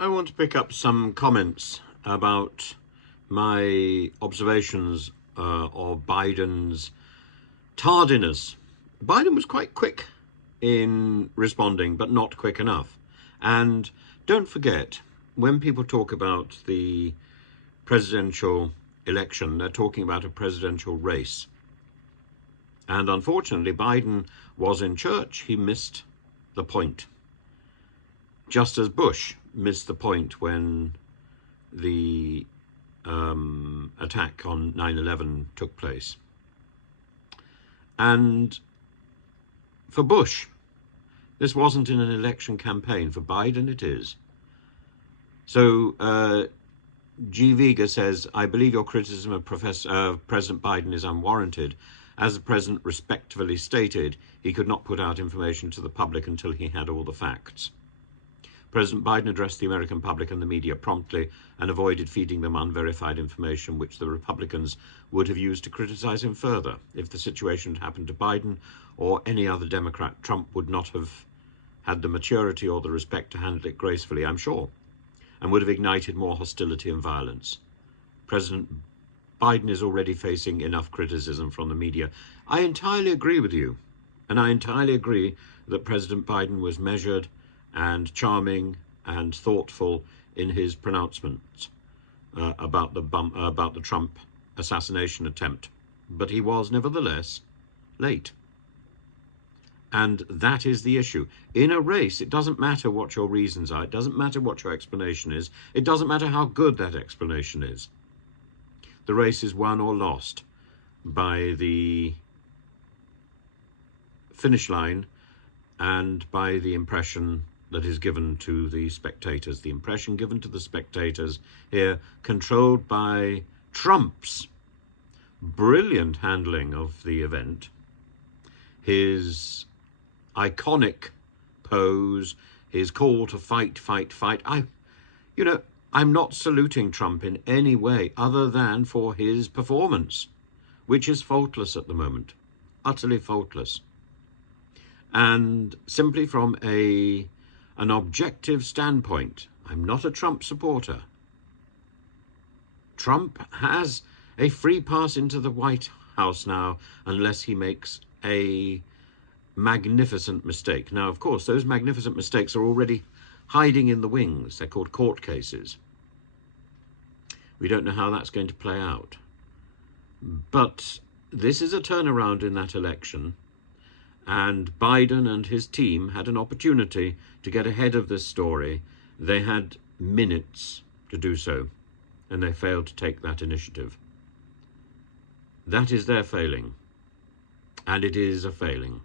I want to pick up some comments about my observations of Biden's tardiness. Biden was quite quick in responding, but not quick enough. And don't forget, when people talk about the presidential election, they're talking about a presidential race. And unfortunately, Biden was in church. He missed the point. Just as Bush missed the point when the attack on 9/11 took place. And for Bush, this wasn't in an election campaign. For Biden, it is. So G. Vega says, I believe your criticism of President Biden is unwarranted. As the president respectfully stated, he could not put out information to the public until he had all the facts. President Biden addressed the American public and the media promptly and avoided feeding them unverified information which the Republicans would have used to criticize him further. If the situation had happened to Biden or any other Democrat, Trump would not have had the maturity or the respect to handle it gracefully, I'm sure, and would have ignited more hostility and violence. President Biden is already facing enough criticism from the media. I entirely agree with you, and I entirely agree that President Biden was measured and charming and thoughtful in his pronouncements about the Trump assassination attempt. But he was nevertheless late. And that is the issue. In a race, it doesn't matter what your reasons are. It doesn't matter what your explanation is. It doesn't matter how good that explanation is. The race is won or lost by the finish line and by the impression that is given to the spectators. The impression given to the spectators here, controlled by Trump's brilliant handling of the event, his iconic pose, his call to fight, fight, fight. I'm not saluting Trump in any way other than for his performance, which is faultless at the moment, utterly faultless. And simply from an objective standpoint, I'm not a Trump supporter. Trump has a free pass into the White House now, unless he makes a magnificent mistake. Now, of course, those magnificent mistakes are already hiding in the wings. They're called court cases. We don't know how that's going to play out. But this is a turnaround in that election. And Biden and his team had an opportunity to get ahead of this story. They had minutes to do so, and they failed to take that initiative. That is their failing, and it is a failing.